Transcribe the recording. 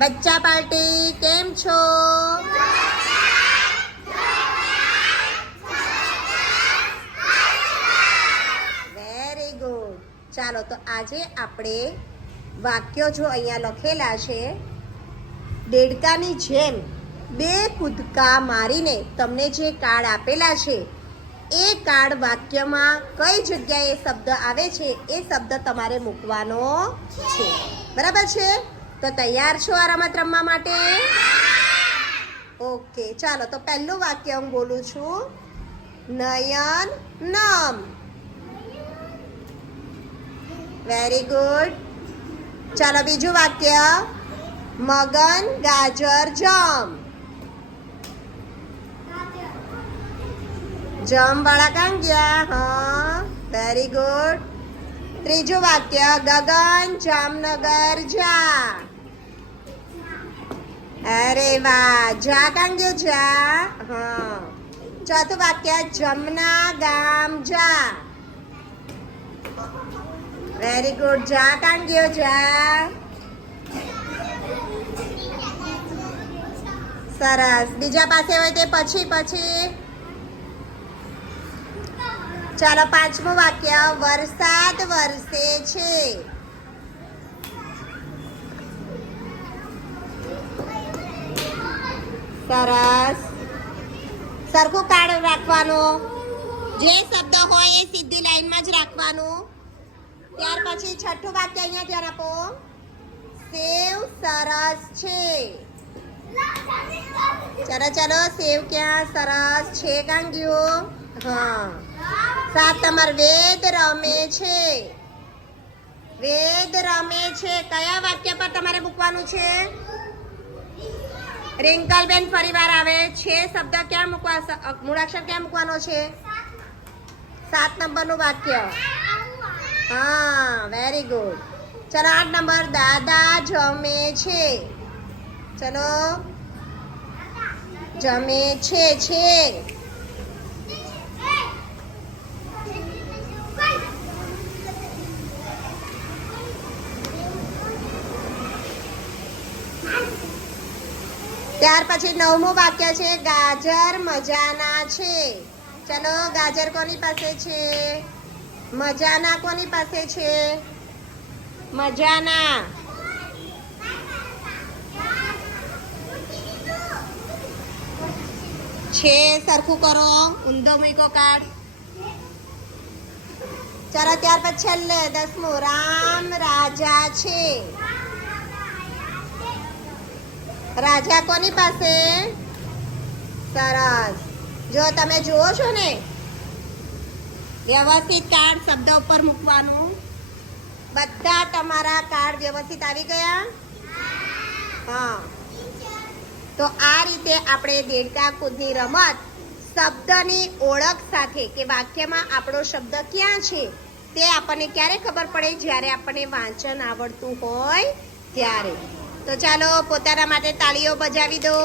બચ્ચા પાર્ટી, કેમ છો? વેરી ગુડ ચાલો, તો આજે આપણે વાક્યો જો અહીંયા લખેલા છે, દેડકાની જેમ બે કૂદકા મારીને તમને જે કાર્ડ આપેલા છે, એ કાર્ડ વાક્યમાં કઈ જગ્યાએ શબ્દ આવે છે? એ શબ્દ તમારે મૂકવાનો છે. બરાબર છે? તો તૈયાર છો આ રમત રમવા માટે? ઓકે, ચાલો, તો પહેલું વાક્ય હું બોલું છું. નયન નમ. વેરી ગુડ ચાલો, બીજું વાક્ય. મગન ગાજર જમ. જમ વાળા કામ ગયા? હા વેરી ગુડ ત્રીજું વાક્ય, ગગન જામનગર જા. અરે વાહ, જા કાંગ્યો જા. હા. ચોથું વાક્ય, જમના ગામ જા. વેરી ગુડ જા કાંગ્યો જા. સરસ. બીજા પાસે હોય તે પછી પછી. ચાલો પાંચમું વાક્ય, વરસાદ વરસે છે. સરસ. સરખું કાર્ડ રાખવાનું. જે શબ્દ હોય એ સીધી લાઈનમાં જ રાખવાનું. ત્યાર પછી છઠ્ઠું વાક્ય અહીંયા ધ્યાન આપો. સેવ સરસ છે. ચલો, ચાલો, સેવ ક્યાં સરસ છે કાંગ્યો હા. સાત તમાર વેદ રમે છે. વેદ રમે છે. કયા વાક્ય પર તમારે મૂકવાનું છે? રિંકલબેન ફરીવાર આવે છે. શબ્દ ક્યાં મૂકવા મૂળાક્ષર ક્યાં મૂકવાનો છે? સાત નંબરનું વાક્ય. હા વેરી ગુડ ચલો, આઠ નંબર. દાદા જમે છે. ચલો. જમે છે છે. ત્યાર પછી નવમું વાક્ય છે, ગાજર મજાના છે. ચલો, ગાજર કોની પાસે છે? મજાના કોની પાસે છે? મજાના. છે, સરખું કરો. ઊંધો મૂકો કાર્ડ ચાલો, ત્યાર પછી છેલ્લે દસમું. રામ રાજા છે. રાજા કોની પાસે. સરસ. જો તમે જુઓ છો ને, વ્યવસ્થિત કાર્ડ શબ્દ ઉપર મૂકવાનું. બધા તમારા કાર્ડ વ્યવસ્થિત આવી ગયા? હા. તો આ રીતે આપણે દેડકા કૂદની રમત શબ્દની ઓળખ સાથે કે વાક્યમાં આપણો શબ્દ ક્યાં છે તે આપણને ક્યારે ખબર પડે? જ્યારે આપણને વાંચન આવડતું હોય ત્યારે. તો ચાલો પોતાના માટે તાળીઓ બજાવી દો.